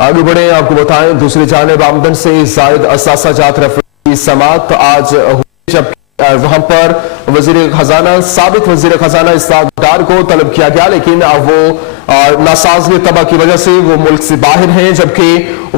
आगे बढ़े, आपको बताएं दूसरी जानिब आमदन से जायद असासा जात रेफरेंस की समात आज हुई, जब वहां पर वजीर खजाना साबिक वजीर खजाना इसहाक़दर को तलब किया गया, लेकिन अब वो नासाज़ तबाह की वजह से वो मुल्क से बाहर हैं, जबकि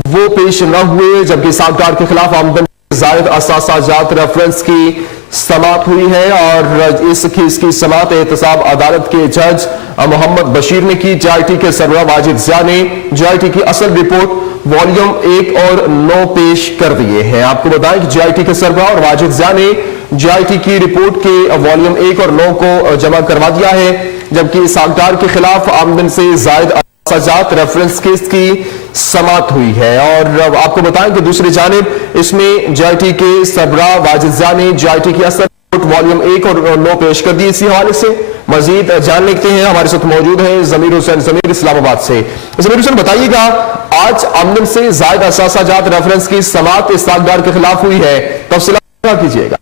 वो पेश न हुए। जबकि इसहाक़दर के खिलाफ आमदन जायद असासा जात रेफरेंस की समात हुई है और इसकी समात ihtisab अदालत के जज मोहम्मद बशीर ने की। JIT के सरबराह वाजिद ने JIT की असल रिपोर्ट वॉल्यूम 1 और 9 पेश कर दिए हैं। आपको बताएं कि JIT के सरबराह और वाजिद ने JIT की रिपोर्ट के वॉल्यूम 1 और 9 को जमा करवा दिया है, जबकि इसहाक़दर के खिलाफ आमदन से जायद जात रेफरेंस केस की समात हुई है। और आपको बताएं कि दूसरी जानिब इसमें JIT के सरबराह वाजिद ने JIT की असल रिपोर्ट वॉल्यूम 1 और 9 पेश कर दी। इसी हवाले से मजीद जान लेते हैं, हमारे साथ मौजूद हैं ज़मीर हुसैन ज़मीर इस्लामाबाद से। ज़मीर हुसैन, बताइएगा, आज आमदन से जायद असासा जात रेफरेंस की समात इसहाक़दर के खिलाफ हुई है, तफसीलात क्या कीजिएगा?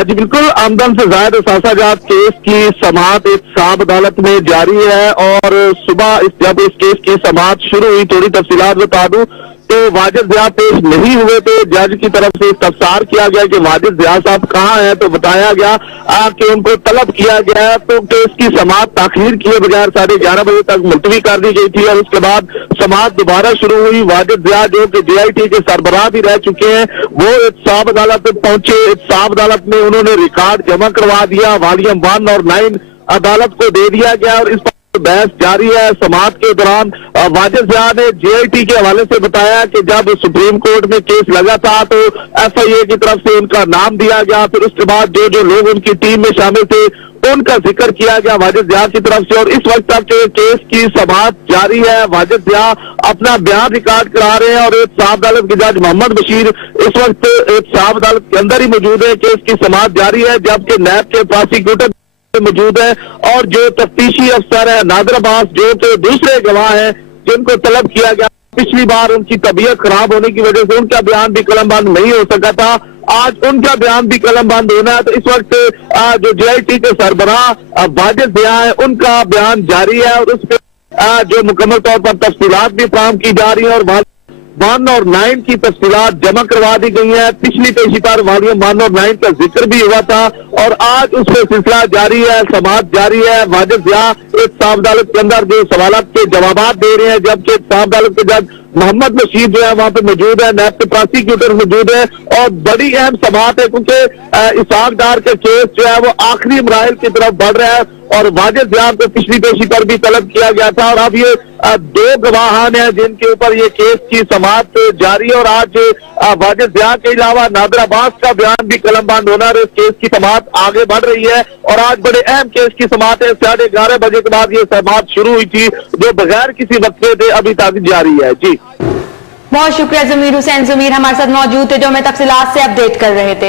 जी बिल्कुल, आमदन से जायद असासा जात केस की समात ihtisab अदालत में जारी है और सुबह जब इस केस की समात शुरू हुई, थोड़ी तफसीलात बता दूं तो वाजिद पेश नहीं हुए थे। जज की तरफ से इस्तफसार किया गया कि वाजिद साहब कहाँ हैं, तो बताया गया कि उनको तलब किया गया है, तो केस की समात ताखीर किए बगैर 11:30 बजे तक मुलतवी कर दी गई थी और उसके बाद समात दोबारा शुरू हुई। वाजिद जो कि JIT के सरबराह भी रह चुके हैं, वो ihtisab अदालत में पहुंचे। ihtisab अदालत में उन्होंने रिकॉर्ड जमा करवा दिया, वॉल्यूम 1 और 9 अदालत को दे दिया गया और इस बहस जारी है। समात के दौरान वाजिद ने JIT के हवाले से बताया कि जब सुप्रीम कोर्ट में केस लगा था तो FIA की तरफ से उनका नाम दिया गया, फिर उसके बाद जो लोग उनकी टीम में शामिल थे उनका जिक्र किया गया वाजिद की तरफ से, और इस वक्त तक केस की समात जारी है। वाजिद अपना बयान रिकॉर्ड करा रहे हैं और ihtisab अदालत के जज मोहम्मद बशीर इस वक्त ihtisab अदालत के अंदर ही मौजूद है। केस की समात जारी है, जबकि नैब के प्रोसिक्यूटर मौजूद है और जो तफ्तीशी अफसर है नादिर अब्बास, जो कि दूसरे गवाह हैं जिनको तलब किया गया, पिछली बार उनकी तबीयत खराब होने की वजह से उनका बयान भी कलमबंद नहीं हो सका था, आज उनका बयान भी कलमबंद होना है। तो इस वक्त जो JIT के सरबराह वाजिद है उनका बयान जारी है और उस पर जो मुकम्मल तौर पर तफसीलात भी फराहम की जा रही है और 1 और 9 की तफसीलात जमा करवा दी गई है। पिछली पेशी पर वॉल्यूम 1 और 9 का जिक्र भी हुआ था और आज उस पर सिलसिला जारी है, समात जारी है। वाजिद ihtisab अदालत के अंदर जो सवालात के जवाबात दे रहे हैं, जबकि ihtisab अदालत के जज मोहम्मद बशीर जो है वहां पे मौजूद है, नैब के प्रोसिक्यूटर मौजूद है और बड़ी अहम समात है क्योंकि इसहाक़दर का केस जो है वो आखिरी मराहिल की तरफ बढ़ रहा है और वाजिद को पिछली पेशी पर भी तलब किया गया था और अब ये 2 गवाहान हैं जिनके ऊपर ये केस की समात जारी है और आज वाजिद के अलावा नादिर अब्बास का बयान भी कलमबंद होना और इस केस की समात आगे बढ़ रही है और आज बड़े अहम केस की समात है। 11:30 बजे के बाद ये समात शुरू हुई थी जो बगैर किसी वक्फे से अभी तक जारी है। जी बहुत शुक्रिया ज़मीर हुसैन ज़मीर हमारे साथ मौजूद थे जो हमें तफसीलात से अपडेट कर रहे थे।